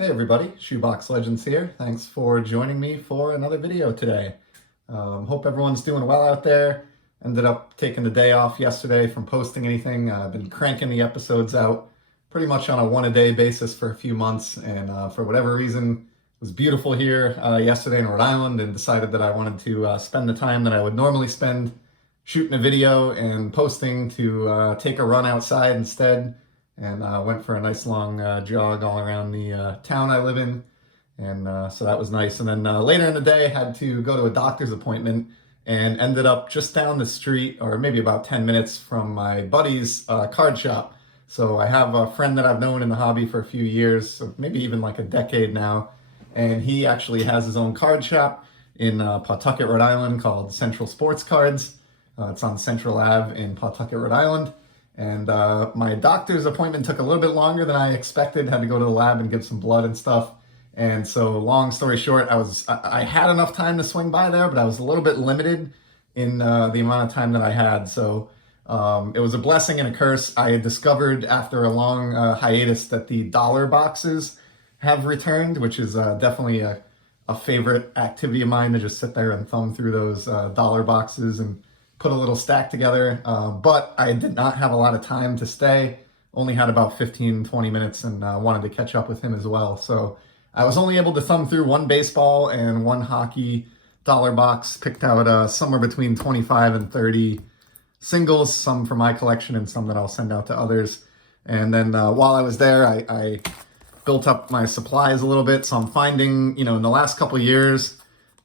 Hey everybody, Shoebox Legends here. Thanks for joining me for another video today. Hope everyone's doing well out there. Ended up taking the day off yesterday from posting anything. I've been cranking the episodes out pretty much on a one-a-day basis for a few months, and for whatever reason, it was beautiful here yesterday in Rhode Island, and decided that I wanted to spend the time that I would normally spend shooting a video and posting to take a run outside instead. And went for a nice long jog all around the town I live in, and so that was nice. And then later in the day, had to go to a doctor's appointment and ended up just down the street, or maybe about 10 minutes from my buddy's card shop. So I have a friend that I've known in the hobby for a few years, so maybe even like a decade now, and he actually has his own card shop in Pawtucket, Rhode Island, called Central Sports Cards. It's on Central Ave in Pawtucket, Rhode Island. And my doctor's appointment took a little bit longer than I expected. Had to go to the lab and give some blood and stuff. And so, long story short, I had enough time to swing by there, but I was a little bit limited in the amount of time that I had. So it was a blessing and a curse. I had discovered after a long hiatus that the dollar boxes have returned, which is definitely a favorite activity of mine, to just sit there and thumb through those dollar boxes and put a little stack together, but I did not have a lot of time to stay. Only had about 15-20 minutes, and wanted to catch up with him as well. So I was only able to thumb through one baseball and one hockey dollar box, picked out somewhere between 25 and 30 singles, some for my collection and some that I'll send out to others. And then while I was there, I built up my supplies a little bit. So I'm finding, in the last couple of years,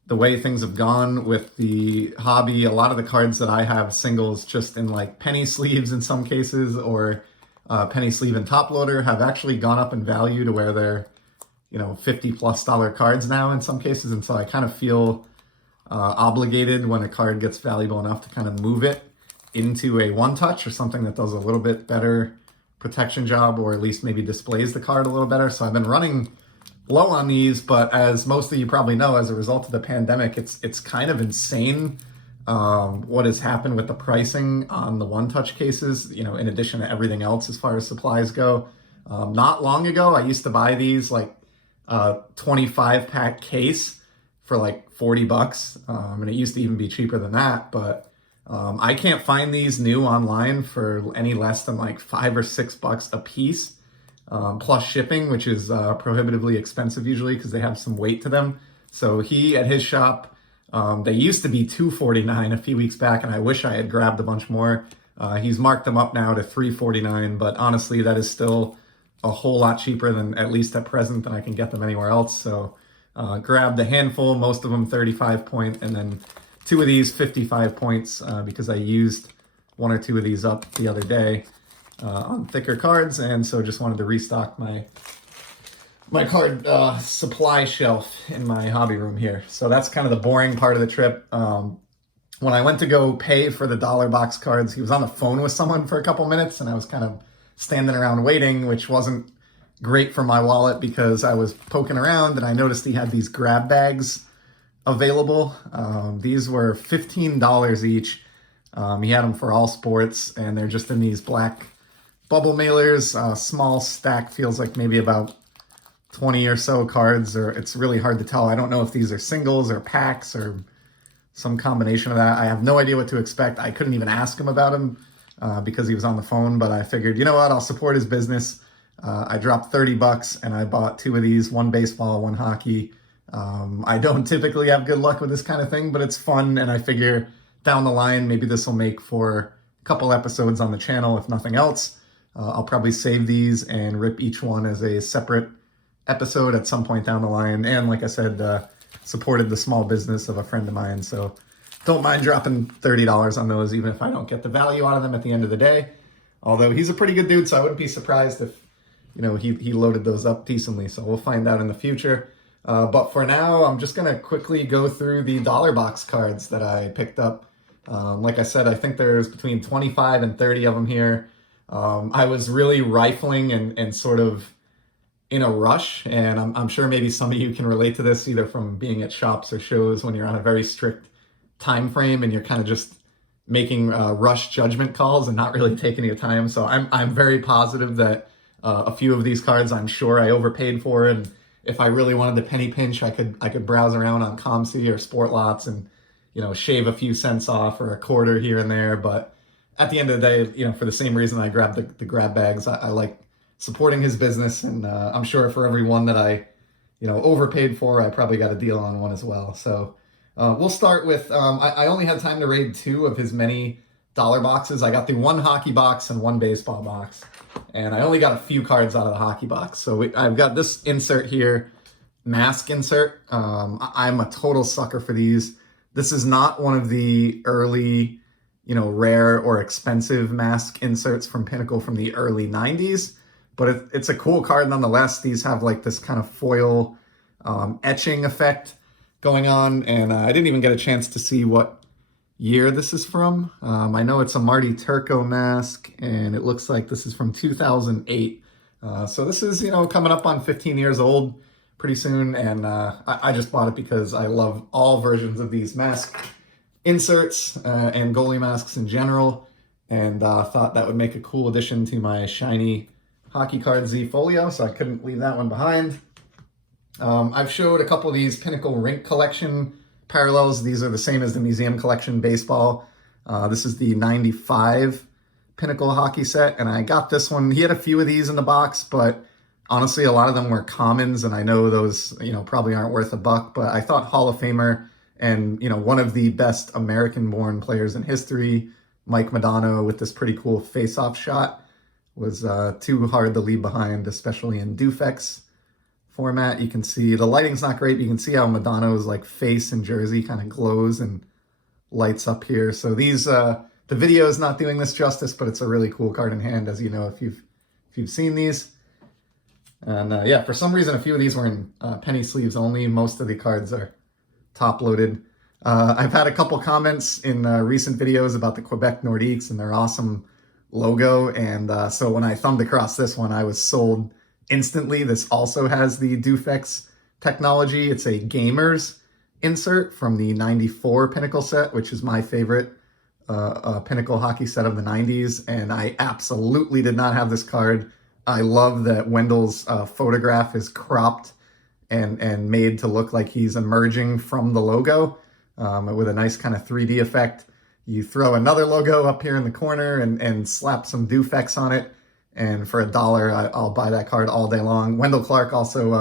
the way things have gone with the hobby, a lot of the cards that I have singles just in like penny sleeves in some cases, or penny sleeve and top loader, have actually gone up in value to where they're, $50+ cards now in some cases. And so I kind of feel obligated when a card gets valuable enough to kind of move it into a one-touch or something that does a little bit better protection job, or at least maybe displays the card a little better. So I've been running low on these, but as most of you probably know, as a result of the pandemic, it's kind of insane what has happened with the pricing on the one-touch cases, in addition to everything else as far as supplies go. Not long ago, I used to buy these like 25-pack case for like $40, and it used to even be cheaper than that, but I can't find these new online for any less than like $5 or $6 a piece. Plus shipping, which is prohibitively expensive usually because they have some weight to them. So he, at his shop, they used to be $249 a few weeks back, and I wish I had grabbed a bunch more. He's marked them up now to $349, but honestly, that is still a whole lot cheaper than, at least at present, than I can get them anywhere else. So grabbed a handful, most of them 35 point, and then two of these 55 points because I used one or two of these up the other day on thicker cards, and so just wanted to restock my card supply shelf in my hobby room here. So that's kind of the boring part of the trip. When I went to go pay for the dollar box cards, he was on the phone with someone for a couple minutes, and I was kind of standing around waiting, which wasn't great for my wallet because I was poking around and I noticed he had these grab bags available. These were $15 each. He had them for all sports, and they're just in these black bubble mailers. Small stack, feels like maybe about 20 or so cards, or it's really hard to tell. I don't know if these are singles or packs or some combination of that. I have no idea what to expect. I couldn't even ask him about him because he was on the phone, but I figured, you know what, I'll support his business. I dropped $30 and I bought two of these, one baseball, one hockey. I don't typically have good luck with this kind of thing, but it's fun, and I figure down the line, maybe this will make for a couple episodes on the channel, if nothing else. I'll probably save these and rip each one as a separate episode at some point down the line. And like I said, supported the small business of a friend of mine. So don't mind dropping $30 on those, even if I don't get the value out of them at the end of the day. Although he's a pretty good dude, so I wouldn't be surprised if, he loaded those up decently. So we'll find out in the future. But for now, I'm just going to quickly go through the dollar box cards that I picked up. Like I said, I think there's between 25 and 30 of them here. I was really rifling and sort of in a rush, and I'm sure maybe some of you can relate to this, either from being at shops or shows when you're on a very strict time frame and you're kind of just making rush judgment calls and not really taking your time. So I'm very positive that a few of these cards I'm sure I overpaid for, and if I really wanted to penny pinch, I could browse around on ComC or Sportlots and, shave a few cents off or a quarter here and there. But at the end of the day, for the same reason I grabbed the grab bags, I like supporting his business. And I'm sure for every one that I, overpaid for, I probably got a deal on one as well. So we'll start with, I only had time to raid 2 of his many dollar boxes. I got the 1 hockey box and 1 baseball box. And I only got a few cards out of the hockey box. So I've got this insert here, mask insert. I'm a total sucker for these. This is not one of the early, rare or expensive mask inserts from Pinnacle from the early 90s, but it's a cool card nonetheless. These have like this kind of foil etching effect going on, and I didn't even get a chance to see what year this is from. I know it's a Marty Turco mask, and it looks like this is from 2008. So this is, coming up on 15 years old pretty soon, and I just bought it because I love all versions of these mask inserts and goalie masks in general, and thought that would make a cool addition to my shiny Hockey Card Z folio, so I couldn't leave that one behind. I've showed a couple of these Pinnacle Rink Collection parallels. These are the same as the Museum Collection baseball. This is the 95 Pinnacle hockey set, and I got this one. He had a few of these in the box, but honestly, a lot of them were commons, and I know those, probably aren't worth $1, but I thought Hall of Famer and, one of the best American-born players in history, Mike Modano, with this pretty cool face-off shot, was too hard to leave behind, especially in Dufex format. You can see the lighting's not great, but you can see how Modano's like face and jersey kind of glows and lights up here. So these, the video is not doing this justice, but it's a really cool card in hand, as you know, if you've seen these. And yeah, for some reason, a few of these were in penny sleeves only. Most of the cards are top loaded. I've had a couple comments in recent videos about the Quebec Nordiques and their awesome logo. And so when I thumbed across this one, I was sold instantly. This also has the Dufex technology. It's a Gamers insert from the 94 Pinnacle set, which is my favorite Pinnacle hockey set of the 90s. And I absolutely did not have this card. I love that Wendell's photograph is cropped and made to look like he's emerging from the logo with a nice kind of 3D effect. You throw another logo up here in the corner and slap some Dufex on it, and for $1, I'll buy that card all day long. Wendell Clark, also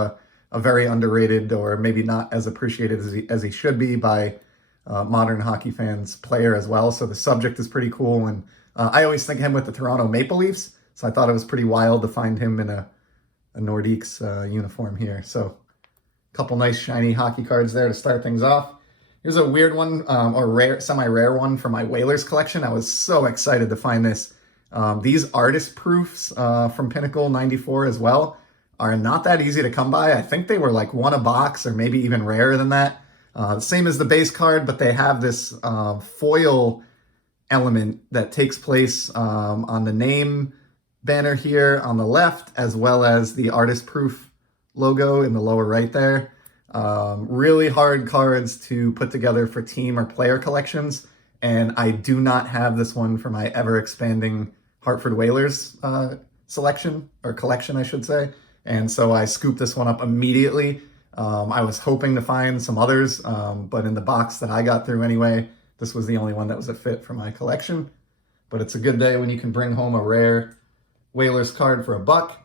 a very underrated, or maybe not as appreciated as he should be by modern hockey fans, player as well. So the subject is pretty cool, and I always think of him with the Toronto Maple Leafs, so I thought it was pretty wild to find him in a Nordiques uniform here. So a couple nice shiny hockey cards there to start things off. Here's a weird one, or rare, semi-rare one from my Whalers collection. I was so excited to find this. These artist proofs from Pinnacle 94 as well are not that easy to come by. I think they were like $1 a box, or maybe even rarer than that. Same as the base card, but they have this foil element that takes place on the name banner here on the left, as well as the artist proof logo in the lower right there. Really hard cards to put together for team or player collections, and I do not have this one for my ever-expanding Hartford Whalers selection, or collection, I should say, and so I scooped this one up immediately. I was hoping to find some others, but in the box that I got through anyway, this was the only one that was a fit for my collection. But it's a good day when you can bring home a rare Whalers card for $1.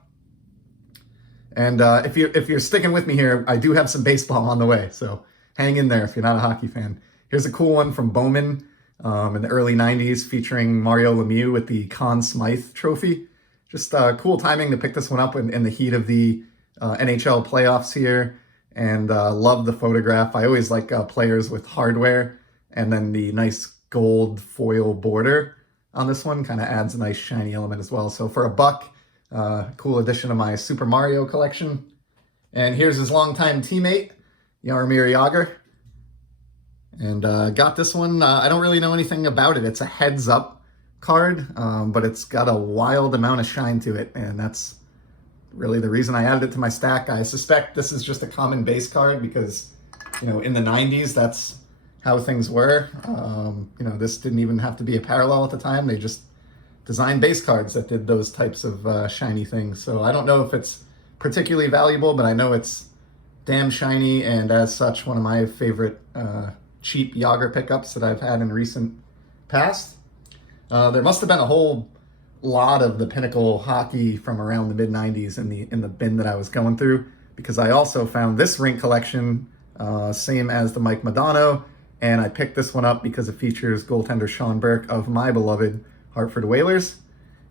And if you're sticking with me here, I do have some baseball on the way, so hang in there if you're not a hockey fan. Here's a cool one from Bowman in the early 90s featuring Mario Lemieux with the Conn Smythe trophy. Just cool timing to pick this one up in the heat of the NHL playoffs here, and love the photograph. I always like players with hardware, and then the nice gold foil border on this one kind of adds a nice shiny element as well. So for $1, cool addition to my Super Mario collection. And here's his longtime teammate, Jaromir Jagr. And got this one. I don't really know anything about it. It's a heads up card, but it's got a wild amount of shine to it. And that's really the reason I added it to my stack. I suspect this is just a common base card because, in the 90s, that's how things were. This didn't even have to be a parallel at the time. They just designed base cards that did those types of shiny things. So I don't know if it's particularly valuable, but I know it's damn shiny, and as such, one of my favorite cheap Yager pickups that I've had in recent past. There must have been a whole lot of the Pinnacle hockey from around the mid-90s in the bin that I was going through, because I also found this rink collection, same as the Mike Modano, and I picked this one up because it features goaltender Sean Burke of my beloved Hartford Whalers.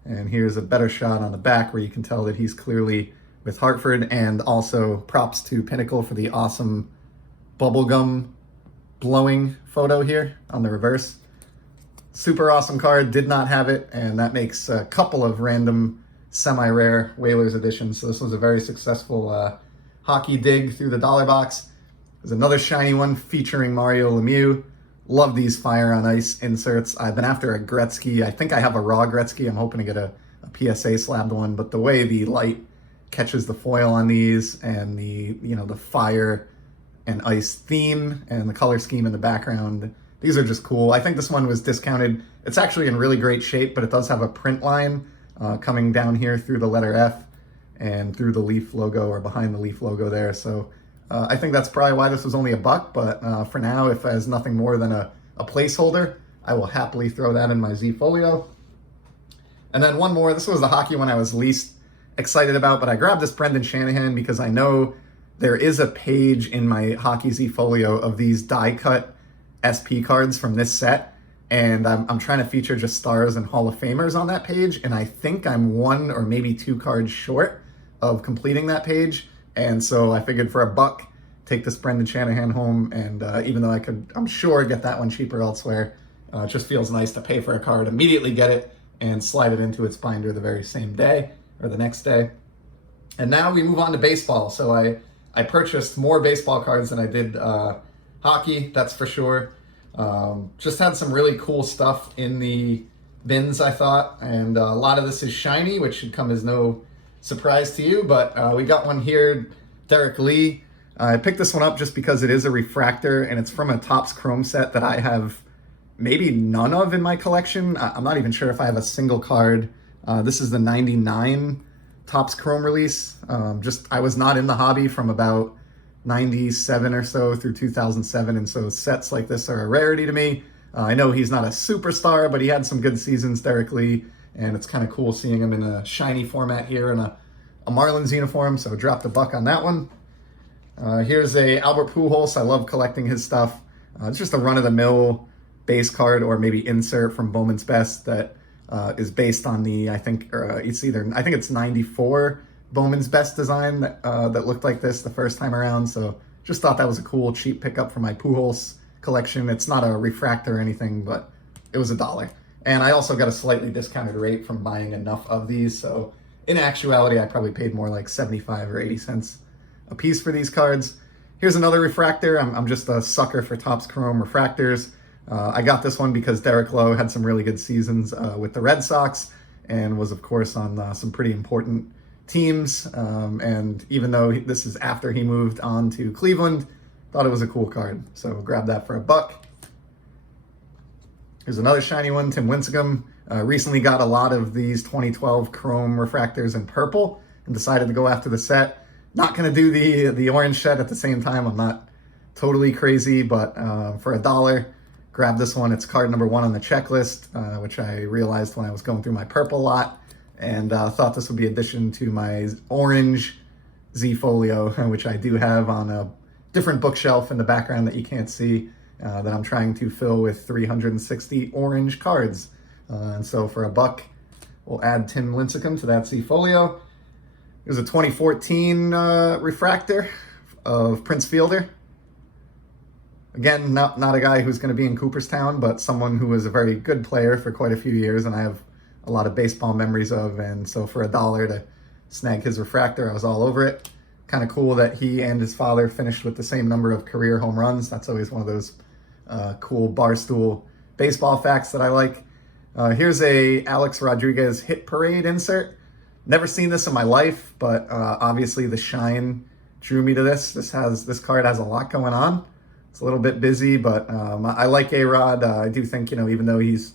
And here's a better shot on the back where you can tell that he's clearly with Hartford, and also props to Pinnacle for the awesome bubblegum blowing photo here on the reverse. Super awesome card, did not have it, and that makes a couple of random semi-rare Whalers editions. So this was a very successful hockey dig through the dollar box. There's another shiny one featuring Mario Lemieux. Love these Fire on Ice inserts. I've been after a Gretzky. I think I have a raw Gretzky. I'm hoping to get a PSA slabbed one, but the way the light catches the foil on these, and the fire and ice theme and the color scheme in the background, these are just cool. I think this one was discounted. It's actually in really great shape, but it does have a print line coming down here through the letter F and through the Leaf logo, or behind the Leaf logo there. So I think that's probably why this was only $1, but for now, if it has nothing more than a placeholder, I will happily throw that in my Z Folio. And then one more. This was the hockey one I was least excited about, but I grabbed this Brendan Shanahan because I know there is a page in my Hockey Z Folio of these die-cut SP cards from this set, and I'm trying to feature just stars and Hall of Famers on that page, and I think I'm 1 or maybe 2 cards short of completing that page, and so I figured for $1, take this Brendan Shanahan home, and even though I could, I'm sure, get that one cheaper elsewhere, it just feels nice to pay for a card, immediately get it, and slide it into its binder the very same day, or the next day. And now we move on to baseball. So I purchased more baseball cards than I did hockey, that's for sure. Just had some really cool stuff in the bins, I thought, and a lot of this is shiny, which should come as no surprise to you, but we got one here, Derek Lee. I picked this one up just because it is a refractor, and it's from a Topps Chrome set that I have maybe none of in my collection. I'm not even sure if I have a single card. This is the 99 Topps Chrome release. I was not in the hobby from about 97 or so through 2007, and so sets like this are a rarity to me. I know he's not a superstar, but he had some good seasons, Derek Lee, and it's kind of cool seeing him in a shiny format here in a Marlins uniform, so dropped $1 on that one. Here's a Albert Pujols. I love collecting his stuff. It's just a run-of-the-mill base card, or maybe insert from Bowman's Best that is based on the, I think it's 94 Bowman's Best design that looked like this the first time around. So just thought that was a cool, cheap pickup for my Pujols collection. It's not a refractor or anything, but it was $1. And I also got a slightly discounted rate from buying enough of these. So in actuality, I probably paid more like 75 or 80 cents a piece for these cards. Here's another refractor. I'm just a sucker for Topps Chrome refractors. I got this one because Derek Lowe had some really good seasons with the Red Sox, and was, of course, on some pretty important teams. And even though this is after he moved on to Cleveland, thought it was a cool card. So grab that for $1. Here's another shiny one, Tim Lincecum. Recently got a lot of these 2012 Chrome refractors in purple and decided to go after the set. Not going to do the orange set at the same time. I'm not totally crazy, but for $1, grab this one. It's card number 1 on the checklist, which I realized when I was going through my purple lot, and thought this would be addition to my orange Z Folio, which I do have on a different bookshelf in the background that you can't see, that I'm trying to fill with 360 orange cards. And so for $1, we'll add Tim Lincecum to that Z Folio. There's a 2014 refractor of Prince Fielder. Again, not a guy who's going to be in Cooperstown, but someone who was a very good player for quite a few years, and I have a lot of baseball memories of. And so for $1 to snag his refractor, I was all over it. Kind of cool that he and his father finished with the same number of career home runs. That's always one of those cool barstool baseball facts that I like. Here's a Alex Rodriguez hit parade insert. Never seen this in my life, but obviously the shine drew me to this. This card has a lot going on. It's a little bit busy, but I like A-Rod. I do think, even though he's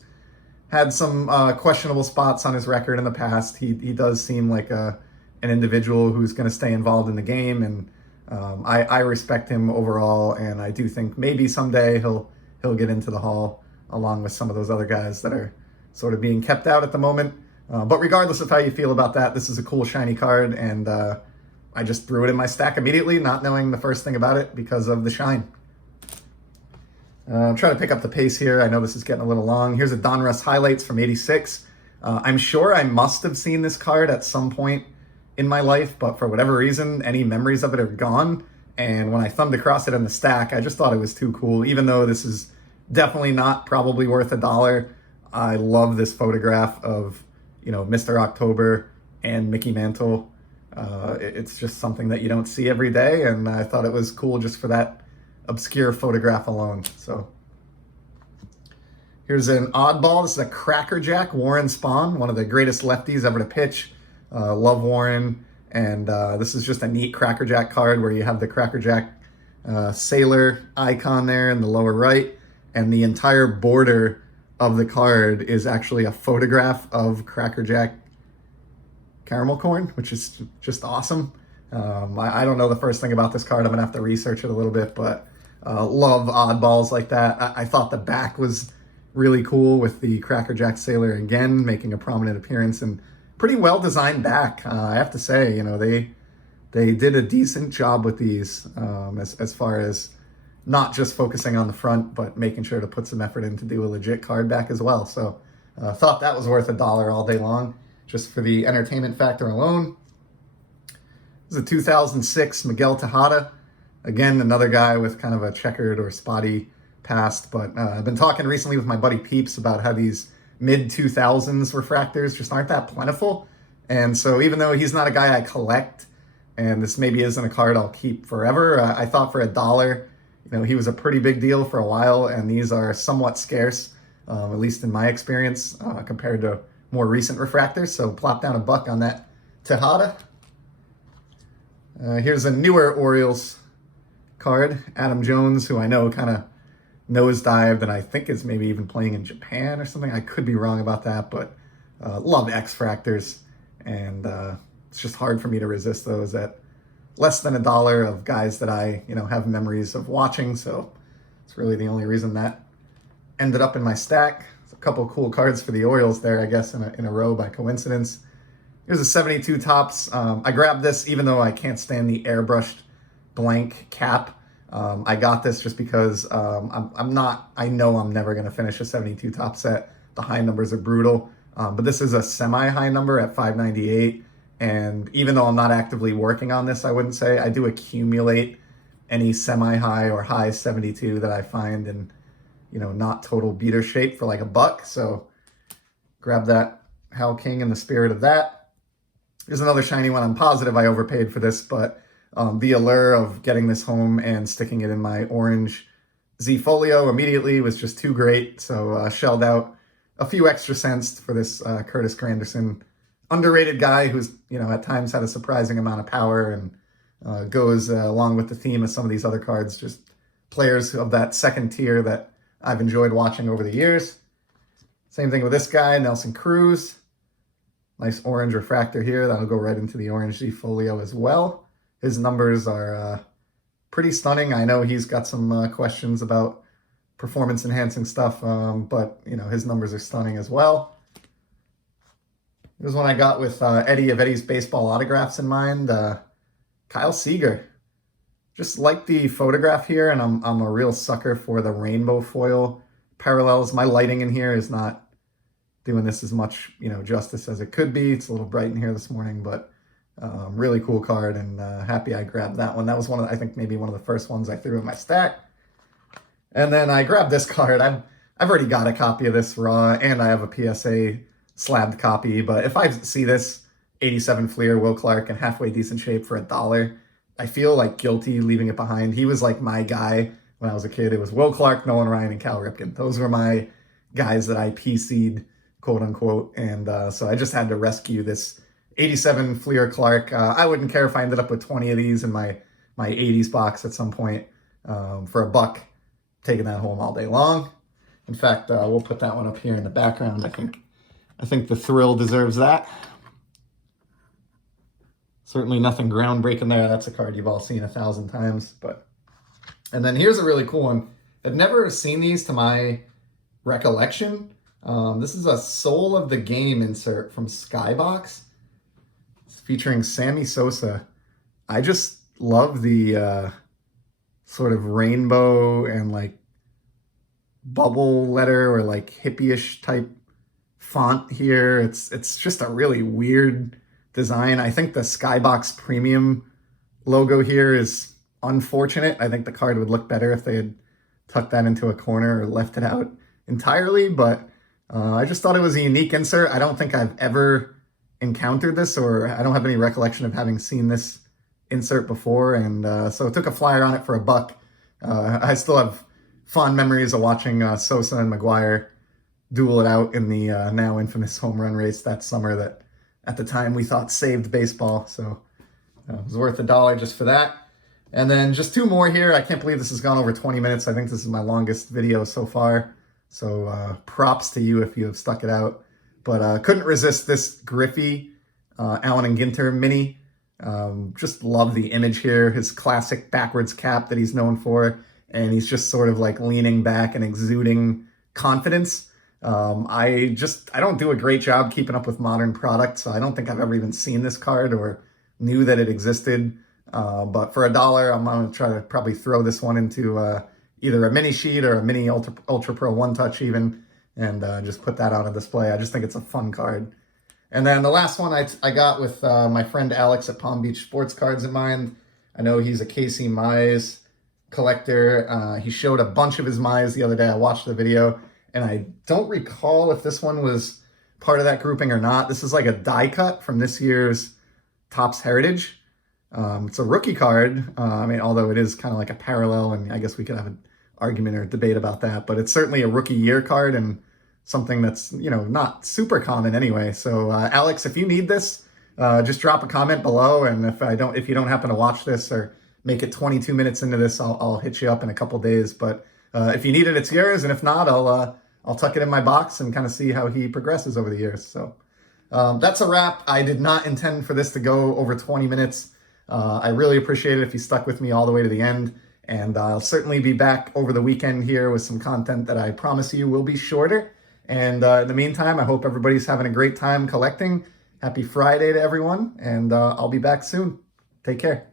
had some questionable spots on his record in the past, he does seem like an individual who's going to stay involved in the game, and I respect him overall, and I do think maybe someday he'll get into the Hall along with some of those other guys that are sort of being kept out at the moment. But regardless of how you feel about that, this is a cool shiny card, and I just threw it in my stack immediately, not knowing the first thing about it because of the shine. I'm trying to pick up the pace here. I know this is getting a little long. Here's a Donruss highlights from '86. I'm sure I must have seen this card at some point in my life, but for whatever reason, any memories of it are gone. And when I thumbed across it in the stack, I just thought it was too cool. Even though this is definitely not probably worth $1, I love this photograph of, you know, Mr. October and Mickey Mantle. It's just something that you don't see every day, and I thought it was cool just for that obscure photograph alone. So here's an oddball. This is a Cracker Jack Warren Spahn, one of the greatest lefties ever to pitch. Love Warren, and this is just a neat Cracker Jack card where you have the Cracker Jack sailor icon there in the lower right, and the entire border of the card is actually a photograph of Cracker Jack caramel corn, which is just awesome. I don't know the first thing about this card. I'm gonna have to research it a little bit, but love oddballs like that. I thought the back was really cool with the Cracker Jack sailor again making a prominent appearance, and pretty well designed back. I have to say, you know, they did a decent job with these as far as not just focusing on the front, but making sure to put some effort in to do a legit card back as well. So thought that was worth $1 all day long, just for the entertainment factor alone. This is a 2006 Miguel Tejada. Again, another guy with kind of a checkered or spotty past, but I've been talking recently with my buddy Peeps about how these mid-2000s refractors just aren't that plentiful. And so even though he's not a guy I collect, and this maybe isn't a card I'll keep forever, I thought for $1, you know, he was a pretty big deal for a while, and these are somewhat scarce, at least in my experience, compared to more recent refractors. So plop down $1 on that Tejada. Here's a newer Orioles card, Adam Jones, who I know kind of nosedived, and I think is maybe even playing in Japan or something. I could be wrong about that, but love X-Fractors, and it's just hard for me to resist those at less than $1 of guys that I, you know, have memories of watching. So it's really the only reason that ended up in my stack. It's a couple of cool cards for the Orioles there, I guess, in a row by coincidence. Here's a 72 Topps. I grabbed this even though I can't stand the airbrushed blank cap. I got this just because I know I'm never going to finish a 72 Topps set. The high numbers are brutal, but this is a semi-high number at 598. And even though I'm not actively working on this, I wouldn't say, I do accumulate any semi-high or high 72 that I find in, you know, not total beater shape for like $1. So grab that Hal King in the spirit of that. Here's another shiny one. I'm positive I overpaid for this, but the allure of getting this home and sticking it in my orange Z Folio immediately was just too great. So shelled out a few extra cents for this Curtis Granderson, underrated guy who's, you know, at times had a surprising amount of power, and goes along with the theme of some of these other cards, just players of that second tier that I've enjoyed watching over the years. Same thing with this guy, Nelson Cruz. Nice orange refractor here. That'll go right into the orange Z Folio as well. His numbers are pretty stunning. I know he's got some questions about performance-enhancing stuff, but, you know, his numbers are stunning as well. Here's one I got with Eddie of Eddie's Baseball Autographs in mind. Kyle Seager. Just like the photograph here, and I'm a real sucker for the rainbow foil parallels. My lighting in here is not doing this as much, you know, justice as it could be. It's a little bright in here this morning, but really cool card, and happy I grabbed that one. That was one of, I think maybe one of the first ones I threw in my stack. And then I grabbed this card. I've already got a copy of this raw, and I have a PSA slabbed copy, but if I see this 87 Fleer Will Clark in halfway decent shape for $1, I feel like guilty leaving it behind. He was like my guy when I was a kid. It was Will Clark, Nolan Ryan, and Cal Ripken. Those were my guys that I PC'd, quote unquote, and so I just had to rescue this 87 Fleer Clark. I wouldn't care if I ended up with 20 of these in my 80s box at some point for $1, taking that home all day long. In fact, we'll put that one up here in the background. I think the thrill deserves that. Certainly nothing groundbreaking there. That's a card you've all seen 1,000 times. And then here's a really cool one. I've never seen these to my recollection. This is a Soul of the Game insert from Skybox. It's featuring Sammy Sosa. I just love the sort of rainbow and like bubble letter or like hippie-ish type font here. It's just a really weird design. I think the Skybox Premium logo here is unfortunate. I think the card would look better if they had tucked that into a corner or left it out entirely, but I just thought it was a unique insert. I don't think I've ever encountered this, or I don't have any recollection of having seen this insert before, and so I took a flyer on it for $1. I still have fond memories of watching Sosa and McGuire duel it out in the now infamous home run race that summer that at the time we thought saved baseball, so it was worth $1 just for that. And then just two more here. I can't believe this has gone over 20 minutes. I think this is my longest video so far. So props to you if you have stuck it out. But couldn't resist this Griffin Allen and Ginter mini. Just love the image here. His classic backwards cap that he's known for. And he's just sort of like leaning back and exuding confidence. I don't do a great job keeping up with modern products. So I don't think I've ever even seen this card or knew that it existed. But for $1, I'm going to try to probably throw this one into either a mini sheet or a mini Ultra Pro One Touch even, and just put that out on display. I just think it's a fun card. And then the last one I got with my friend Alex at Palm Beach Sports Cards in mind. I know he's a Casey Mize collector. He showed a bunch of his Mize the other day. I watched the video, and I don't recall if this one was part of that grouping or not. This is like a die cut from this year's Topps Heritage. It's a rookie card. I mean, although it is kind of like a parallel, and I guess we could have an argument or debate about that, but it's certainly a rookie year card and something that's, you know, not super common anyway. So Alex, if you need this, just drop a comment below, and if you don't happen to watch this or make it 22 minutes into this, I'll hit you up in a couple days. But if you need it, it's yours, and if not, I'll tuck it in my box and kind of see how he progresses over the years. So that's a wrap. I did not intend for this to go over 20 minutes. I really appreciate it if you stuck with me all the way to the end, and I'll certainly be back over the weekend here with some content that I promise you will be shorter. And in the meantime, I hope everybody's having a great time collecting. Happy Friday to everyone, and I'll be back soon. Take care.